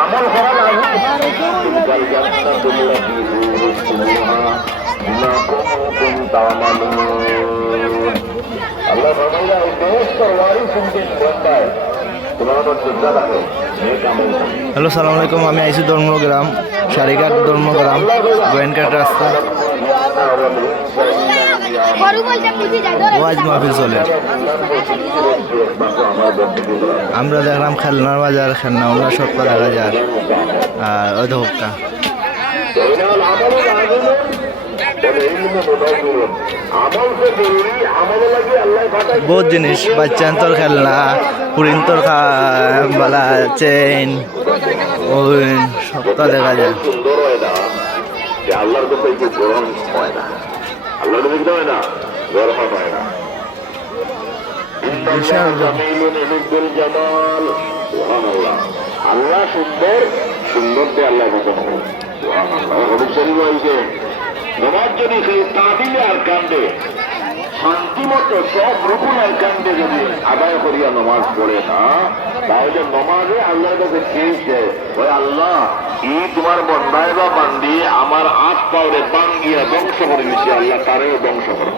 আমল করা লাগে আল্লাহ ভাবাইরা এই সমস্ত ওয়ারি শুনতে বন্ধায় তোমার যোদ্ধা থাকে। হ্যালো, সালাম আলাইকুম। আমি আইসি ধর্মগ্রাম, সারিঘাট ধর্মগ্রাম, গোয়েনঘাট রাস্তা। ওয়াজ মাহফিল চলে। আমরা দেখলাম খেলনার বাজার, খেলনা সত্তা দেখা যায়। আর ওই তো হোক্কা বহুত জিনিস, বাচ্চান্তর খেলনা, পুরিন্তর বালা চেইন, ওই সত্তা দেখা যায়। আল্লাহর কাছে একটু গরম হয় না, আল্লাহর দেখতে হয় না, গরম হয় না। আল্লাহ সুন্দর, সুন্দর দিয়ে আল্লাহ পছন্দ করে। তোমার যদি সেই তাবিলে আর কান্দে শান্তি মতো সব রুকুন আর কান্দে যদি আদায় করিয়া নমাজ পড়ে না, তাহলে নমাজে আল্লাহর কাছে চেয়েছে, ওই আল্লাহ ই তোমার বন্ধায় বা বান্দি আমার আট পাওরে বাঙ্গিয়া ধ্বংস করে দিচ্ছে, আল্লাহ তারেও ধ্বংস করো।